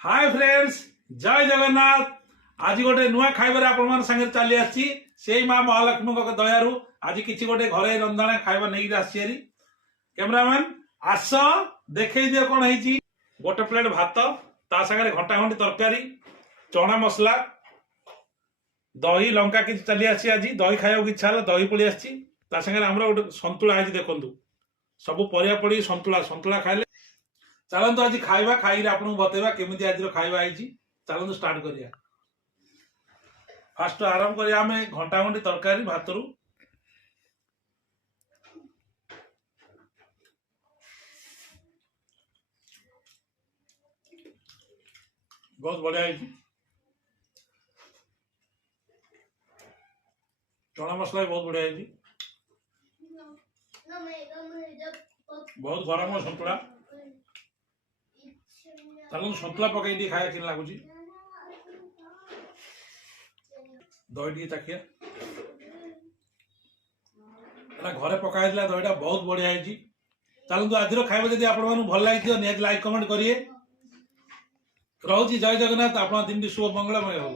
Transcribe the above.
Hi friends, जय जगन्नाथ। आज गोटे नुआ खाइबार आपण संगे चली आसी से माँ महालक्ष्मी दयारू आज किसी गोटे घरे रंधना खाइबा नहीं आसी कैमरामैन आस देखे दियो कौन है। गोटे प्लेट भात ता सागर घंटा घंटी तरकारी चना मसला दही लंका किसी चली आसी। आज दही खाइबा इच्छा है दही पड़ी आसी गोटे सन्तुला है। देखो सब परिया पड़ी सन्तुला सन्तुला खाइले चलतु आज खाइबा खाई आपको बतेबा केमिति आज खाइबा है। चलतु स्टार्ट करिया। फास्ट आरंभ करिया आमे घंटा घंटी तरकारी भात रु बहुत बढ़िया है। चना मसला भी बहुत बढ़िया है। बहुत गरम है सन्तुला। चलो सन्तुला पकई खाया कि लगुच दही चाखिया घरे पकाई दहीटा बहुत बढ़िया है। चलतु आज खाଇବା जब आप भल लगी निहत लाइक कमेंट करिए। रोची जय जगन्नाथ। आप दिन शुभ मंगलमय हो।